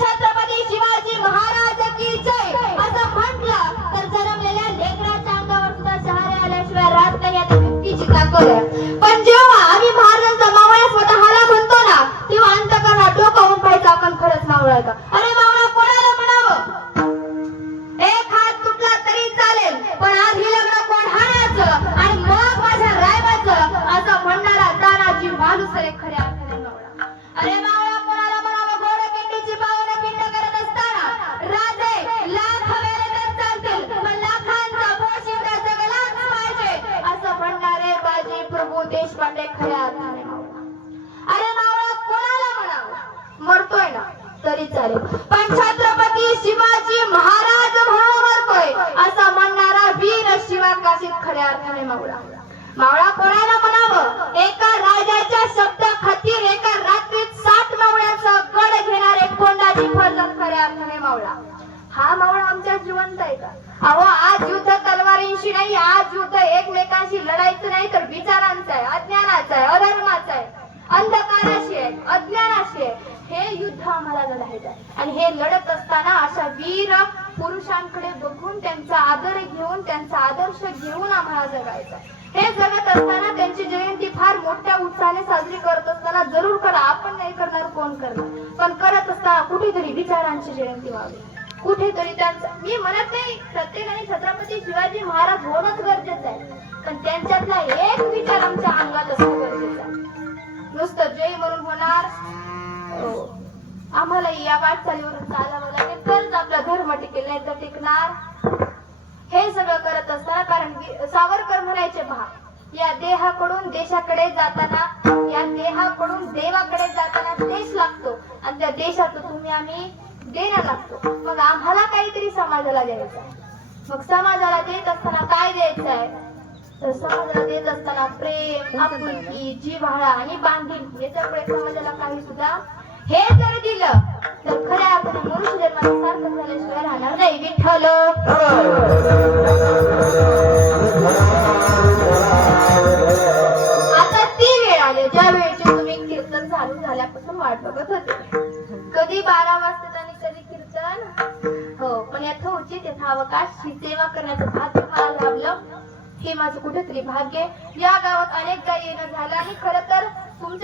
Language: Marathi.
छत्रपती शिवाजी महाराज की जय असं म्हटलं तर जन्मलेल्या लेकराच्या अंगावर सुद्धा शहारे आल्याशिवाय राहत नाही आता तिची ताकद आहे. पण जेव्हा आम्ही महाराजांचा मावळा स्वतःला म्हणतो ना तेव्हा अंतकरणात डोकावून पाहिजे आपण खरंच मावळा का. अरे मावळा कोणाला म्हणावं. एक हात तुटला तरी चालेल पण आधी लग्न कोण हाणायचं आणि मग माझ्या रायबाचं असं म्हणणारा तानाजी माणूस रे खऱ्या अर्थाने मावळा. अरे मावळा कोणाला म्हणावं. घोड किंडीची पावलं किंड करत असताना राजे लाख वेळे तर चालतील पण लाखांचा पोशिंदा जगलाच पाहिजे असं म्हणणारे बाजी प्रभू देशपांडे खऱ्या अर्थाने मावळा. अरे मावळा कोणाला म्हणावं. मरतोय ना तरी चालेल पण छत्रपती शिवाजी महाराज म्हणून मरतोय असं म्हणणारा वीर शिवकाशीत खऱ्या अर्थाने मावळा. मावळा कोणाला म्हणावं. एका राजाच्या शब्दा खातीर एका रात्रीत 60 मावळ्याचा गड घेणारे कोंडाजी फर्जंद खऱ्या अर्थाने मावळा. हा मावळा आमच्या जिवंत आहे का. अहो आज युद्ध तलवारींशी नाही. आज युद्ध एकमेकांशी लढायचं नाही तर विचारांचं आहे, अज्ञानाचं आहे, अधर्माचं आहे, अंधकाराशी आहे, अज्ञानाशी आहे. हे युद्ध आम्हाला लढायचं आहे आणि हे लढत असताना अशा वीर पुरुषांकडे बघून त्यांचा आदर घेऊन त्यांचा आदर्श घेऊन आम्हाला जगायचं आहे. हे जगत असताना त्यांची जयंती फार मोठ्या उत्साहाने साजरी करत असताना जरूर करा. आपण नाही करणार कोण करणार पण करत असताना कुठेतरी विचारांची जयंती व्हावी. कुठेतरी त्यांचा मी म्हणत नाही प्रत्येकाने छत्रपती शिवाजी महाराज होणंच गरजेचं आहे पण त्यांच्यातला एक विचार आमच्या अंगात असणं गरजेचं आहे. नुसतं जय म्हणून होणार. आम्हाला या वाटचालीवरून चालावं लागेल तरच आपला धर्म टिकेल नाही तर टिकणार. हे सगळं करत असताना कारण सावरकर म्हणायचे पहा या देहाकडून देशाकडे जाताना या देहाकडून देवाकडे जाताना देश लागतो आणि त्या देशाचं तुम्ही आम्ही देणं लागतो. मग आम्हाला काहीतरी समाजाला द्यायचं आहे. मग समाजाला देत असताना काय द्यायचं आहे तर समाजाला देत असताना प्रेम आपुलकी जिव्हाळा आणि बांधिलकी याच्यामुळे समाजाला काही सुद्धा हे जर दिलं तर खऱ्या अर्थाने मनुष्य जन्माला सार्थक झाल्याशिवाय राहणार नाही. विठ्ठल आता ती वेळ आली ज्या वेळेची तुम्ही कीर्तन चालू झाल्यापासून वाट बघत होते. कधी 12 वाजता आणि कधी कीर्तन. हो पण यात उचित यथा अवकाश ही सेवा करण्याचं भाग्य मला लाभलं. हे माझं कुठेतरी भाग्य. या गावात अनेकदा येणं झालं आणि खरं तर तुमच्या